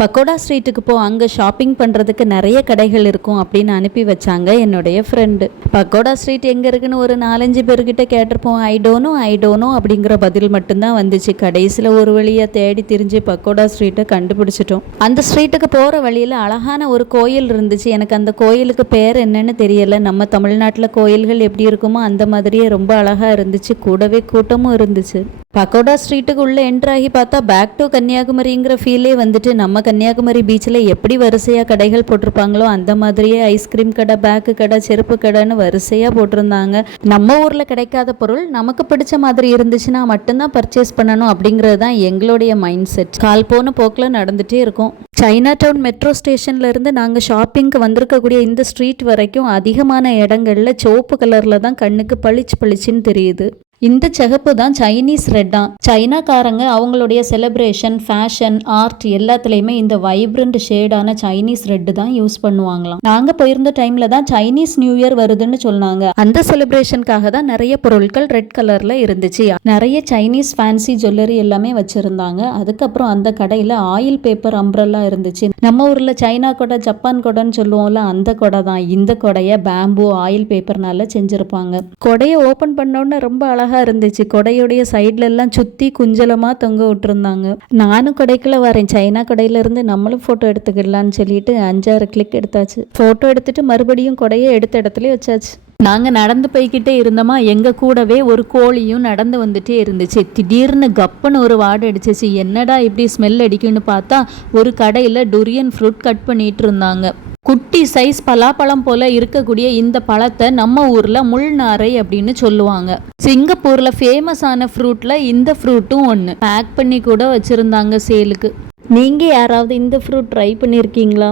பக்கோடா ஸ்ட்ரீட்டுக்கு போ, அங்கே ஷாப்பிங் பண்ணுறதுக்கு நிறைய கடைகள் இருக்கும் அப்படின்னு அனுப்பி வச்சாங்க என்னுடைய ஃப்ரெண்டு. பக்கோடா ஸ்ட்ரீட் எங்கே இருக்குன்னு ஒரு 4-5 பேர்கிட்ட கேட்டிருப்போம். ஐ டோனோ அப்படிங்கிற பதில் மட்டும்தான் வந்துச்சு. கடைசியில் ஒரு வழியாக தேடி திரிஞ்சு பக்கோடா ஸ்ட்ரீட்டை கண்டுபிடிச்சிட்டோம். அந்த ஸ்ட்ரீட்டுக்கு போகிற வழியில் அழகான ஒரு கோயில் இருந்துச்சு. எனக்கு அந்த கோயிலுக்கு பேர் என்னன்னு தெரியலை. நம்ம தமிழ்நாட்டில் கோயில்கள் எப்படி இருக்குமோ அந்த மாதிரியே ரொம்ப அழகாக இருந்துச்சு. கூடவே கூட்டமும் இருந்துச்சு. பக்கோடா ஸ்ட்ரீட்டுக்கு உள்ளே என்ட்ராகி பார்த்தா பேக் டு கன்னியாகுமரிங்கிற ஃபீலே வந்துட்டு, நம்ம கன்னியாகுமரி பீச்சில் எப்படி வரிசையாக கடைகள் போட்டிருப்பாங்களோ அந்த மாதிரியே ஐஸ்கிரீம் கடை, பேக்கு கடை, செருப்பு கடைன்னு வரிசையாக போட்டிருந்தாங்க. நம்ம ஊரில் கிடைக்காத பொருள் நமக்கு பிடிச்ச மாதிரி இருந்துச்சுன்னா மட்டும்தான் பர்ச்சேஸ் பண்ணணும் அப்படிங்கிறது தான் எங்களுடைய மைண்ட் செட். கால் போன போக்கில் நடந்துகிட்டே இருக்கும். சைனா டவுன் மெட்ரோ ஸ்டேஷன்லேருந்து நாங்கள் ஷாப்பிங்க்கு வந்திருக்கக்கூடிய இந்த ஸ்ட்ரீட் வரைக்கும் அதிகமான இடங்களில் சிவப்பு கலரில் தான் கண்ணுக்கு பளிச்சுன்னு தெரியுது. இந்த சிகப்பு தான் சைனீஸ் ரெட்டா. சைனாக்காரங்க அவங்களுடைய செலிப்ரேஷன், ஃபேஷன், ஆர்ட் எல்லாத்துலேயுமே இந்த வைப்ரண்ட் ஷேடான சைனீஸ் ரெட்டு தான் யூஸ் பண்ணுவாங்களாம். நாங்கள் போயிருந்த டைமில் தான் சைனீஸ் நியூ இயர் வருதுன்னு சொன்னாங்க. அந்த செலிப்ரேஷனுக்காக தான் நிறைய பொருட்கள் ரெட் கலரில் இருந்துச்சு. நிறைய சைனீஸ் ஃபேன்சி ஜுவல்லரி எல்லாமே வச்சுருந்தாங்க. அதுக்கப்புறம் அந்த கடையில் ஆயில் பேப்பர் அம்ப்ரெல்லா இருந்துச்சு. நம்ம ஊரில் சைனா கொடை, ஜப்பான் கொடைன்னு சொல்லுவோம்ல, அந்த கொடை தான். இந்த கொடையை பேம்பு ஆயில் பேப்பர்னால செஞ்சுருப்பாங்க. கொடையை ஓப்பன் பண்ணோன்னு ரொம்ப அழகாக இருந்துச்சு. கொடையுடைய சைட்ல எல்லாம் சுத்தி குஞ்சலமா தொங்க விட்டுருந்தாங்க. நானும் கொடைக்குள்ள வரேன், சைனா கொடையில இருந்து நம்மளும் போட்டோ எடுத்துக்கிடலான்னு சொல்லிட்டு 5-6 கிளிக் எடுத்தாச்சு. போட்டோ எடுத்துட்டு மறுபடியும் கொடையை எடுத்த இடத்துல வச்சாச்சு. நாங்கள் நடந்து போய்கிட்டே இருந்தோமா, எங்கள் கூடவே ஒரு கோழியும் நடந்து வந்துட்டே இருந்துச்சு. திடீர்னு கப்புன்னு ஒரு வாடை அடிச்சிச்சு. என்னடா இப்படி ஸ்மெல் அடிக்குன்னு பார்த்தா ஒரு கடையில் டூரியன் ஃப்ரூட் கட் பண்ணிட்டு இருந்தாங்க. குட்டி சைஸ் பலாப்பழம் போல இருக்கக்கூடிய இந்த பழத்தை நம்ம ஊரில் முள்நாரை அப்படின்னு சொல்லுவாங்க. சிங்கப்பூரில் ஃபேமஸான ஃப்ரூட்டில் இந்த ஃப்ரூட்டும் ஒன்று. பேக் பண்ணி கூட வச்சுருந்தாங்க சேலுக்கு. நீங்கள் யாராவது இந்த ஃப்ரூட் ட்ரை பண்ணியிருக்கீங்களா?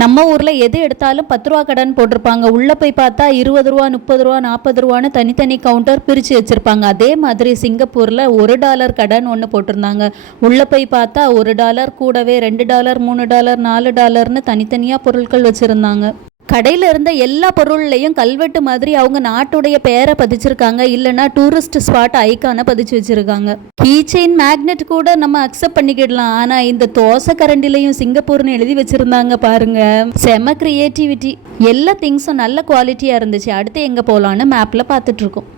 நம்ம ஊரில் எது எடுத்தாலும் 10 ரூபா கடன் போட்டிருப்பாங்க. உள்ளே போய் பார்த்தா 20 ரூபா, 30 ரூபா, 40 ரூபான்னு தனித்தனி கவுண்டர் பிரித்து வச்சுருப்பாங்க. அதே மாதிரி சிங்கப்பூரில் $1 கடன் ஒன்று போட்டிருந்தாங்க. உள்ளே போய் பார்த்தா $1 கூடவே $2, $3, $4ன்னு தனித்தனியாக பொருட்கள் வச்சுருந்தாங்க. கடையில் இருந்த எல்லா பொருள்லையும் கல்வெட்டு மாதிரி அவங்க நாட்டுடைய பேரை பதிச்சிருக்காங்க. இல்லைன்னா டூரிஸ்ட் ஸ்பாட் ஐக்கானை பதிச்சு வச்சிருக்காங்க. கீச்செயின், மேக்னெட் கூட நம்ம அக்செப்ட் பண்ணிக்கிடலாம். ஆனால் இந்த தோசை கரண்டிலையும் சிங்கப்பூர்னு எழுதி வச்சிருந்தாங்க பாருங்க. செம கிரியேட்டிவிட்டி. எல்லா திங்ஸும் நல்ல குவாலிட்டியாக இருந்துச்சு. அடுத்து எங்கே போகலான்னு மேப்பில் பார்த்துட்டு இருக்கோம்.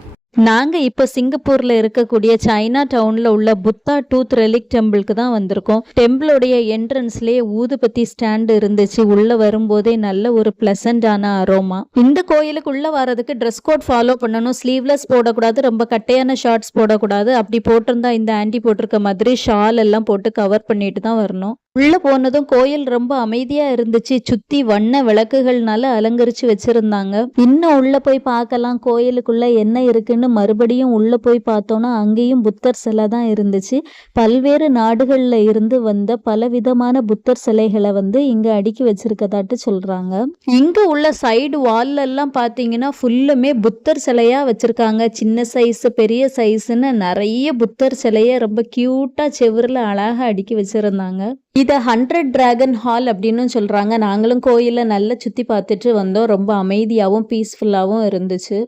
நாங்கள் இப்போ சிங்கப்பூரில் இருக்கக்கூடிய சைனா டவுனில் உள்ள புத்தா டூத் ரெலிக் டெம்பிளுக்கு தான் வந்திருக்கோம். டெம்பிளுடைய என்ட்ரன்ஸ்லேயே ஊதுபத்தி ஸ்டாண்டு இருந்துச்சு. உள்ளே வரும்போதே நல்ல ஒரு பிளசண்டான அரோமா. இந்த கோயிலுக்கு உள்ளே வர்றதுக்கு ட்ரெஸ் கோட் ஃபாலோ பண்ணணும். ஸ்லீவ்லெஸ் போடக்கூடாது, ரொம்ப கட்டையான ஷார்ட்ஸ் போடக்கூடாது. அப்படி போட்டிருந்தா இந்த ஆண்டி போட்டிருக்க மாதிரி ஷால் எல்லாம் போட்டு கவர் பண்ணிட்டு தான் வரணும். உள்ளே போனதும் கோயில் ரொம்ப அமைதியாக இருந்துச்சு. சுற்றி வண்ண விளக்குகள்னால அலங்கரித்து வச்சுருந்தாங்க. இன்னும் உள்ளே போய் பார்க்கலாம் கோயிலுக்குள்ளே என்ன இருக்குன்னு. மறுபடியும் உள்ளே போய் பார்த்தோன்னா அங்கேயும் புத்தர் சிலை தான் இருந்துச்சு. பல்வேறு நாடுகளில் இருந்து வந்த பலவிதமான புத்தர் சிலைகளை இங்கே அடுக்கி வச்சிருக்கதாட்டு சொல்கிறாங்க. இங்கே உள்ள சைடு வால்லெல்லாம் பார்த்தீங்கன்னா ஃபுல்லுமே புத்தர் சிலையாக வச்சுருக்காங்க. சின்ன சைஸு, பெரிய சைஸுன்னு நிறைய புத்தர் சிலையை ரொம்ப க்யூட்டாக செவரில் அழகாக அடுக்கி வச்சுருந்தாங்க. இதை 100 டிராகன் ஹால் அப்படின்னு சொல்கிறாங்க. நாங்களும் கோயிலில் நல்லா சுற்றி பார்த்துட்டு வந்தோம். ரொம்ப அமைதியாகவும் பீஸ்ஃபுல்லாகவும் இருந்துச்சு.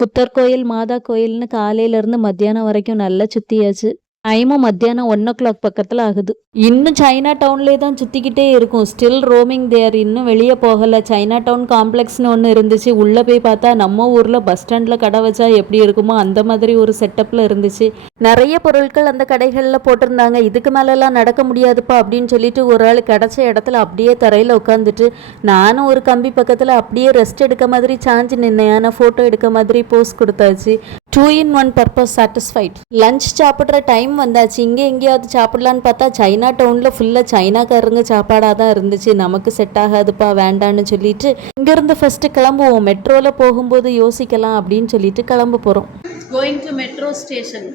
புத்தர் கோயில், மாதா கோயில்னு காலையிலேருந்து மத்தியானம் வரைக்கும் நல்லா சுற்றியாச்சு. டைமும் மத்தியானம் 1 o'clock பக்கத்தில் ஆகுது. இன்னும் சைனா டவுன்லேயே தான் சுற்றிக்கிட்டே இருக்கும். ஸ்டில் ரோமிங் தேர். இன்னும் வெளியே போகலை. சைனா டவுன் காம்ப்ளெக்ஸ்னு ஒன்று இருந்துச்சு. உள்ளே போய் பார்த்தா நம்ம ஊரில் பஸ் ஸ்டாண்டில் கடை வச்சா எப்படி இருக்குமோ அந்த மாதிரி ஒரு செட்டப்பில் இருந்துச்சு. நிறைய பொருட்கள் அந்த கடைகளில் போட்டிருந்தாங்க. இதுக்கு மேலெல்லாம் நடக்க முடியாதுப்பா அப்படின்னு சொல்லிட்டு ஒரு ஆள் கிடச்ச இடத்துல அப்படியே தரையில் உட்காந்துட்டு, நானும் ஒரு கம்பி பக்கத்தில் அப்படியே ரெஸ்ட் எடுக்க மாதிரி சாஞ்சு நின்னேன். ஆனால் ஃபோட்டோ எடுக்க மாதிரி போஸ் கொடுத்தாச்சு. 2 in 1 பர்பஸ் சாட்டிஸ்ஃபைட். லஞ்ச் சாப்பிட்ற டைம் வந்தாச்சு. இங்கே எங்கேயாவது சாப்பிடலான்னு பார்த்தா சைனா டவுனில் ஃபுல்லாக சைனாக்காரங்க சாப்பாடாக தான் இருந்துச்சு. நமக்கு செட் ஆகாதுப்பா, வேண்டான்னு சொல்லிட்டு இங்கேருந்து ஃபஸ்ட்டு கிளம்புவோம். மெட்ரோவில் போகும்போது யோசிக்கலாம் அப்படின்னு சொல்லிட்டு கிளம்ப போகிறோம். Going to metro station.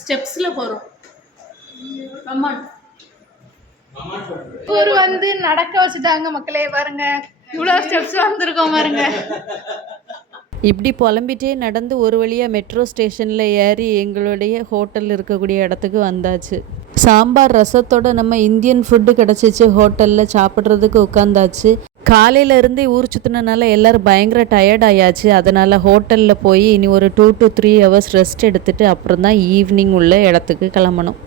ஸ்டெப்ஸில் போகிறோம். ஒரு நடக்க வச்சுட்டாங்க மக்களே. பாருங்க இவ்வளோ ஸ்டெப்ஸ் வந்திருக்கோம் பாருங்க. இப்படி புலம்பிட்டே நடந்து ஒரு வழியாக மெட்ரோ ஸ்டேஷனில் ஏறி எங்களுடைய ஹோட்டல் இருக்கக்கூடிய இடத்துக்கு வந்தாச்சு. சாம்பார் ரசத்தோட நம்ம இந்தியன் ஃபுட்டு கிடச்சிச்சு. ஹோட்டலில் சாப்பிட்றதுக்கு உட்காந்தாச்சு. காலையில இருந்தே ஊர் சுற்றினால எல்லோரும் பயங்கர டயர்ட் ஆயாச்சு. அதனால் ஹோட்டலில் போய் இனி ஒரு 2 to 3 hours ரெஸ்ட் எடுத்துகிட்டு அப்புறம் தான் ஈவினிங் உள்ள இடத்துக்கு கிளம்பணும்.